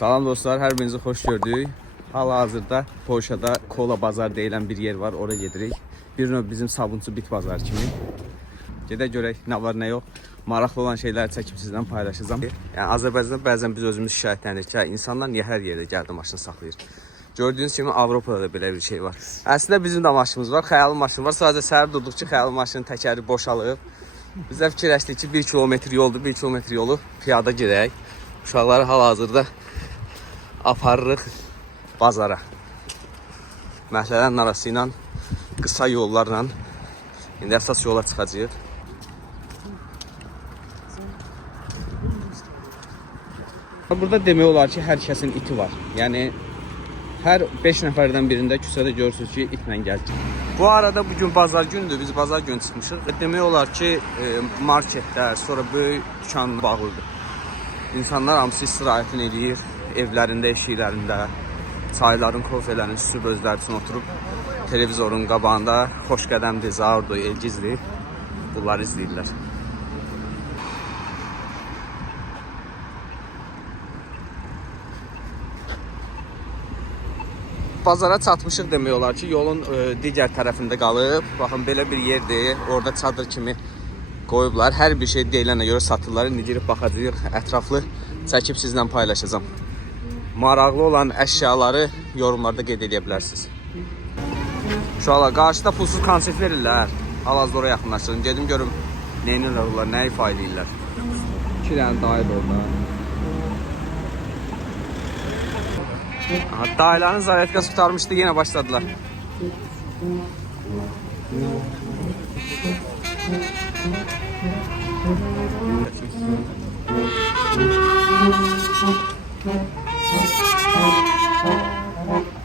Salam dostlar, hər birinizi xoş gördük. Hal-hazırda Polşada Kola Bazar deyilən bir yer var, oraya gedirik. Bir növ bizim Sabunçu bit bazar kimi. Gedək görək nə var, nə yox. Maraqlı olan şeyləri çəkib sizlə paylaşacağım. Yəni Azərbaycanda bəzən biz özümüz şikayətlənirik ki, insanlar niyə hər yerdə gəldi maşın saxlayır. Gördüyünüz kimi Avropada da belə bir şey var. Əslində bizim də maşınımız var, xəyali maşın var. Sadəcə səhər durduq ki, xəyali maşının təkəri boşalıb. Biz də fikirləşdik ki, 1 kilometr yoldur, 1 kilometr yolu piyada gedək. Uşaqları hal-hazırda aparırıq bazara. Məhəllənin arası ilə qısa yollarla indi əsas yola çıxacağıq. Burada demək olar ki, hər kəsin iti var. Yəni hər 5 nəfərdən birində küçədə görürsünüz ki, itlə gəlir. Bu arada bugün bazar gündür, biz bazar günü çıxmışıq. Demək olar ki, marketlər, sonra böyük dükan bağlıdır. İnsanlar hamısı istirahətini eləyir, evlərində, eşiklərində, çayların, kofelerin süsüb özləri üçün oturub televizorun qabağında Xoş qədəmdir, Zaurdu, Elgizli bunları izləyirlər. Bazara çatmışıq demək olar ki, yolun digər tərəfində qalıb. Baxın, belə bir yerdir, orada çadır kimi qoyublar. Hər bir şey deyilənə görə satırlar. İndi girib baxacağıq, ətraflı çəkib sizlə paylaşacağım. Maraqlı olan əşyaları yorumlarda qeyd edə bilərsiniz. Uşaqlar, qarşıda pulsuz konsert verirlər. Hal-hazırda oraya yaxınlaşırım. Gedim görüm neynirlər, nə ifa edirlər. 2 dənə dayı orada. Dayıların zaryadkası tutarmışdı, yine başladılar.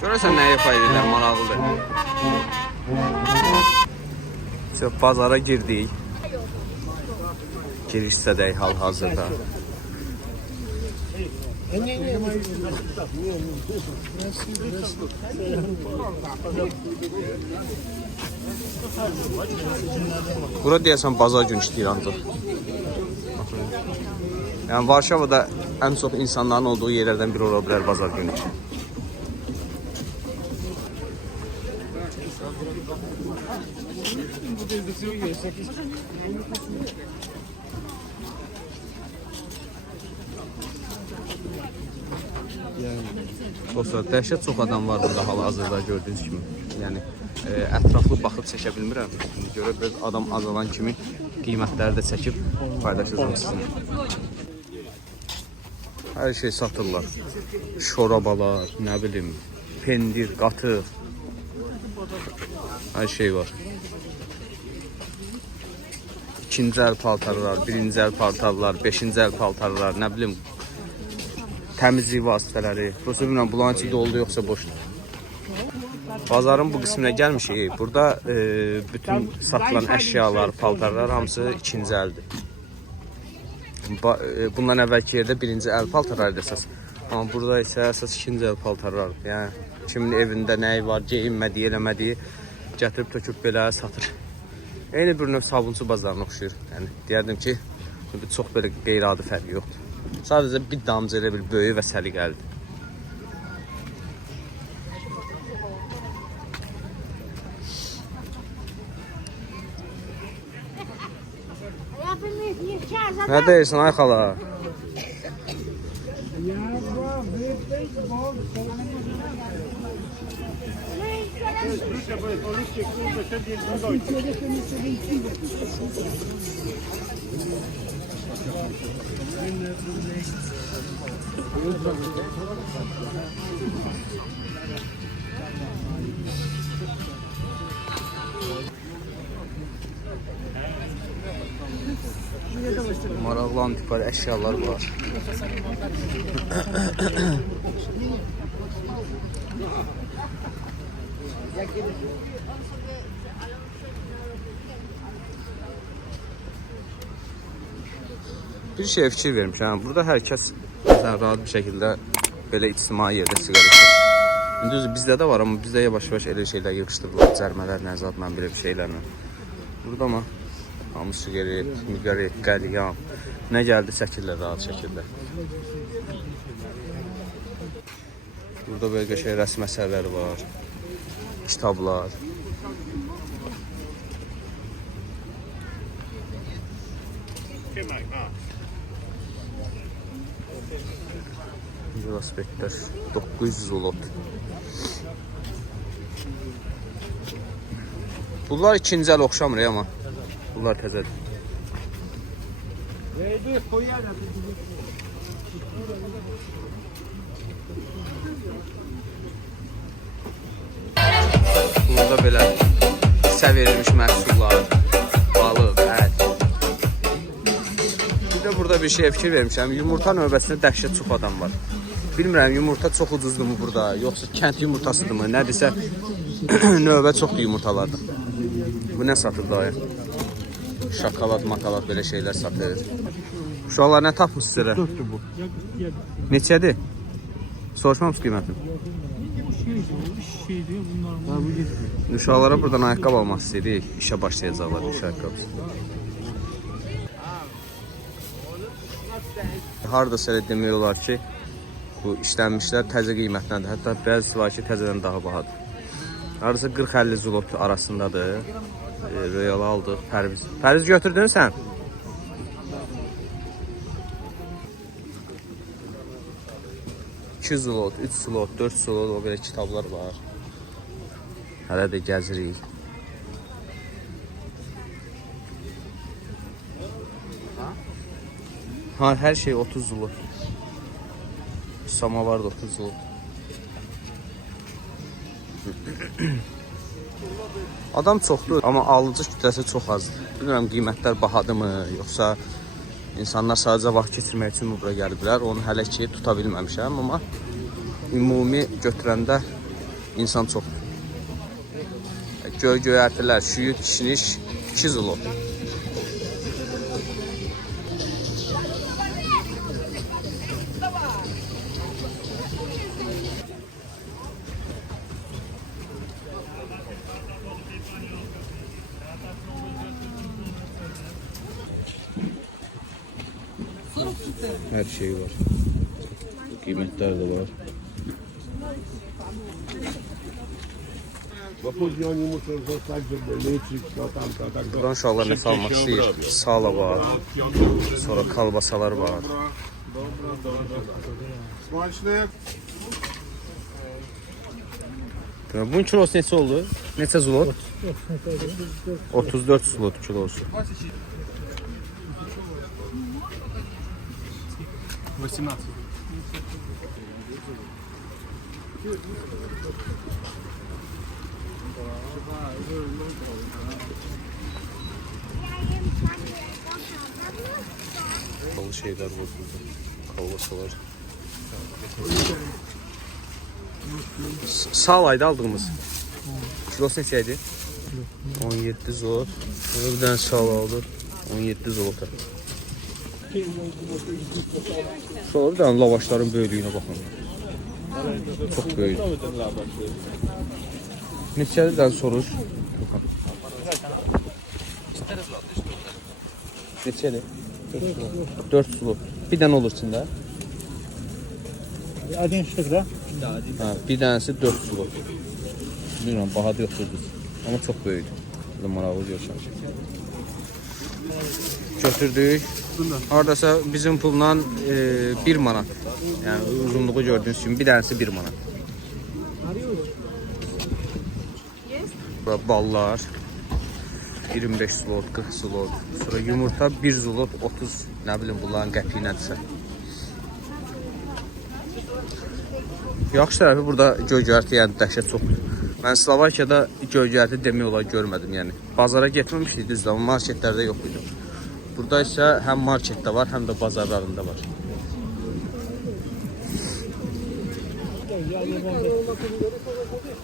Görürsən nəyə faydalar, maraqlıdır. Bazara girdik. Giriş hissədəyik hal-hazırda. Bura deyəsən bazar gün işləyir ancaq. Yəni Varşavada ən çox insanların olduğu yerlərdən biri ola bilər bazar günü. Dostlar, dəhşət çox adam var burada hal-hazırda gördüyünüz kimi. Yəni ətraflı baxıb çəkə bilmirəm. İndi görə biraz adam azalan kimi qiymətləri də çəkib paylaşacağım sizinlə. Hər şey satırlar. Şorabalar, nə bilim, pendir, qatıq. Hər şey var. İkinci əl paltarlar, birinci əl paltarlar, beşinci əl paltarlar, nə bilim, təmizlik vasitələri. Prosta bilmirəm, bunların içi doldu yoxsa boşdur. Bazarın bu qisminə gəlmişik. Burada bütün satılan əşyalar, paltarlar hamısı ikinci əldir. Bundan əvvəlki yerdə birinci əl paltarlar əsas. Amma burada isə əsas ikinci əl paltarlar. Yəni kimin evində nəyi var, geyinmədiyi, eləmədiyi gətirib töküb belə satır. Eyni bir növ Sabunçu bazarına oxşuyur. Yəni deyərdim ki, çox belə qeyri-adi fərqi yoxdur. Sadəcə bir damcı elə bir böyük və səliqəlidir. Nə deyirsən ay xala? Maraqlı antikvar əşyalar var. Bir şeyə fikir vermişəm. Burada hər kəs rahat bir şəkildə belə ictimai yerdə siqaret içir. İndi bizdə də var, amma bizdə yavaş-yavaş elə şeylər yığışdırılır. Cərmələr, nəzad, mən belə bir şeylərlə. Burada ama hamı sigaret, miqaret, qəlyan. Nə gəldi çəkirlər rahat şəkildə. Burada böyle şey rəsm əsərləri var. Kitablar. Velosipedlər 900 zlot. Bunlar ikinci əl oxşamır amma. Bunlar təzədir. Burada belə hissə verilmiş məhsullar, balıq, ət. Bir də burada bir şeyə fikir vermişəm. Yumurta növbəsində dəhşət çox adam var. Bilmirəm yumurta çox ucuzdurmu burada, yoxsa kənd yumurtasıdırmı, nədirsə növbə çoxdur yumurtalarda. Bu nə satır dayı? Şokolad, makalat belə şeylər satır. Uşaqlar nə tapmışsınız sizə? 4'tü bu. Neçədir? Soruşmamız qiymətini. Uşaqlara buradan ayaqqabı almaq istəyirik. İşə başlayacaqlar iş ayaqqabısı. Hardasa elə demək olar ki, bu işlənmişlər təzə qiymətlədir. Hətta bəzisi var ki, təzədən daha bahadır. Hardasa 40-50 zlot arasındadır. Royalı aldıq. Pərviz götürdün sən? $2 $3 $4 o belə kitablar var. Hələ də gəzirik. Ha, hər şey 30 zlot. Samavar da 30 zlot. Adam çoxdur, amma alıcı kütləsi çox azdır. Bilmirəm qiymətlər bahadırmı, yoxsa insanlar sadəcə vaxt keçirmək üçün bura gəliblər. Onu hələ ki tuta bilməmişəm, amma ümumi götürəndə insan çoxdur. Göyərtilər, şüyüt, kişniş 2 zlot. Her şey var. Kıymetler de var. Buradan uşaqlar nə salmaq istəyir? Sala var. Sonra kalbasalar var. Bunun kilosu neçə oldu? Neçə zlot? 34 zlot kilosu. 18. Kalı şeyler var burada. Kalbasalar. Sağ ayda aldığımız. Kilosu neçəydi? 17 zlot. Bir tane sağ aldı. 17 zlota. Sonra bir tane lavaşların böyüklüyünə baxın. Çok böyük. Neçədən soruş? Neçədir? 4 zlot. Bir dənə olur içində. Один штук, да? Ha, bir dənəsi 4 zlot. Bilmirəm, bahadır yoxdur biz. Amma çox böyükdür. Burada maraqlı görsən. Götürdük. Haradasa bizim pulla 1 manat. Yəni uzunluğu gördüyünüz kimi bir dənəsi 1 manat. Burada ballar 25 zlot, 40 zlot. Sonra yumurta 1 zlot, 30, nə bilim bunların qəpiyi nədirsə. Yaxşı tərəfi burada gölgərti, yəni dəhşət çoxdur. Mən Slovakiyada gölgərti demək olar görmədim, yəni. Bazara getməmişdik düzdür, amma marketlərdə yox idi. Burada isə həm marketdə var, həm də bazarlarında var.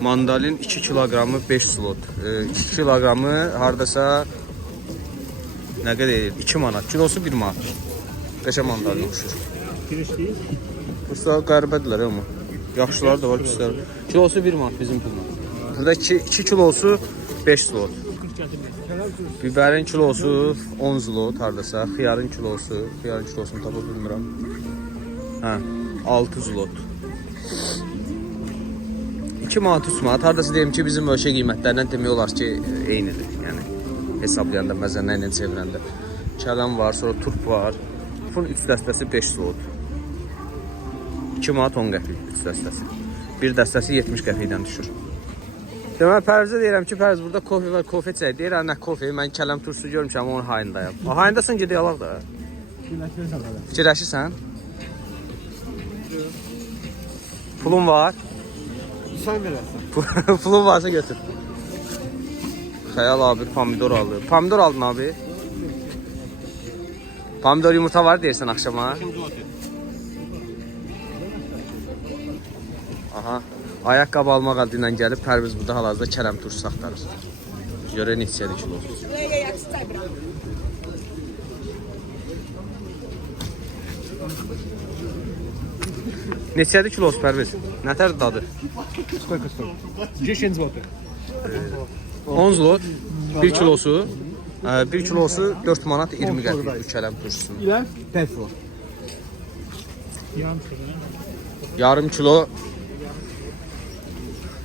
Mandalin 2 kiloqramı 5 zlot. 2 kiloqramı hardasa nə qədər 2 manat. Kilosu 1 manat. Qəşə mandalin oxşur. Bursa qəribədirlər amma. Yaxşılar da var, pislər. Kilosu 1 manat bizim pulla. Burada 2 kilosu 5 zlot. Biberin kilosu 10 zlot hardasa. Xiyarın kilosunu tapa bilmirəm. Hə, 6 zlot. 2 manat, 3 manat. Hardasa deyim ki, bizim ölkə qiymətlərindən demək olar ki, eynidir. Yəni hesablayanda, məzənlə ilə çevirəndə. Kələm var, sonra turp var. Turpun 3 dəstəsi 5 zlot. 2 manat 10 qəpik 3 dəstəsi. Bir dəstəsi 70 qəpikdən düşür. Deməli, Pərvizə deyirəm ki, Pərviz burada kofe var, kofe çək. Deyirəm, nə kofe? Mən kələm turşusu görmüşəm, onun hayındayım. Hayındasın, gedək alaq da. Fikirləşirsən? Pulun var? Sen verirsin. Pulun varsa götür. Xəyal abi pomidor aldı. Pomidor aldın abi. Pomidor yumurta var deyirsən axşama. Aha. Ayaqqabı almaq adı ilə gəlib Pərviz burada hal-hazırda kələm turşusu axtarır. Görə neçədir kilo? Neçədir kilosu Pərviz? Nətər dadı? Сколько стоит? 10 злотых. 10 zlot 1 kilosu. 1 kilosu 4 manat 20 qəpik bu kələm turşusunun. İlə? 5 zlot. Yarım kilo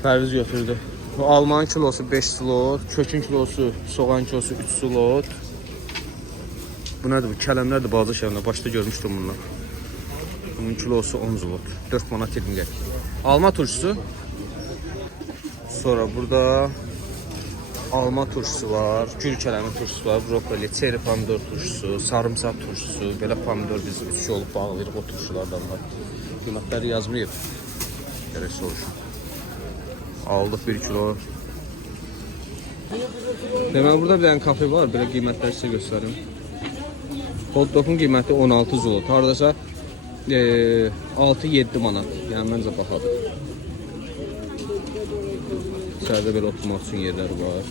Pərviz götürdü. Bu almanın kilosu 5 zlot, kökün kilosu, soğan kilosu 3 zlot. Bu nədir bu? Kələmlərdir bazı şeylərdə. Başda görmüşdüm bundan. Bunun kilosu 10 zlot. 4 manat 20 qəpik. Alma turşusu. Sonra burada alma turşusu var, gül kələmi turşusu var, brokoli, çeri pomidor turşusu, sarımsaq turşusu. Belə pomidor biz 3 olub bağlayırıq o turşulardan var. Qiymətləri yazmayıb. Gərək soruşun. Aldıq 1 kilo. Deməli burada bir dənə kafe var, belə qiymətləri sizə göstərim. Hot dog'un qiyməti 16 zlot. Hardasa 6-7 manat. Yəni məncə bahadır. İçəridə belə oturmaq üçün yerləri var.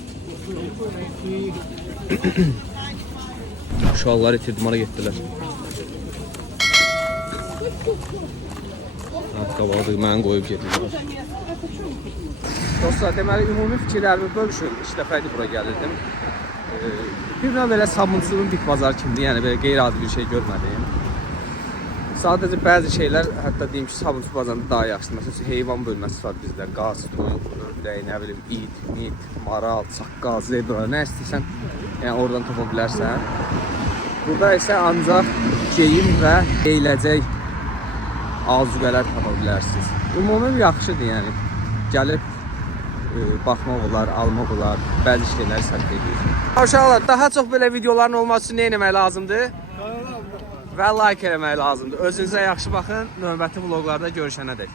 Uşaqlar itirdimara getdilər. Qabağı mən qoyub gedirlər. Dostlar, deməli ümumi fikirlərimi bölüşün. 2 dəfə idi bura gəlirdim. Bir növ belə sabunçuluğun bit bazar kimdir, yəni belə qeyri-adi bir şey görmədim. Sadəcə bəzi şeylər, hətta deyim ki, sabunçu bazarında daha yaxşıdır. Məsələn, heyvan bölməsi var bizdə. Qaz, toyuq, nə bilim, it, nit, maral, saqqal, zebra, nə istəyirsən, yəni oradan tapa bilərsən. Burada isə ancaq geyim və eyləcək azuqələr tapa bilərsiniz. Ümumi yaxşıdır, yəni. Gəlib baxmaq olar, almaq olar, bəzi şeyləri sərf edir. Uşaqlar, daha çox belə videoların olması üçün nə etmək lazımdır? Və like eləmək lazımdır. Özünüzə yaxşı baxın. Növbəti vloqlarda görüşənədək.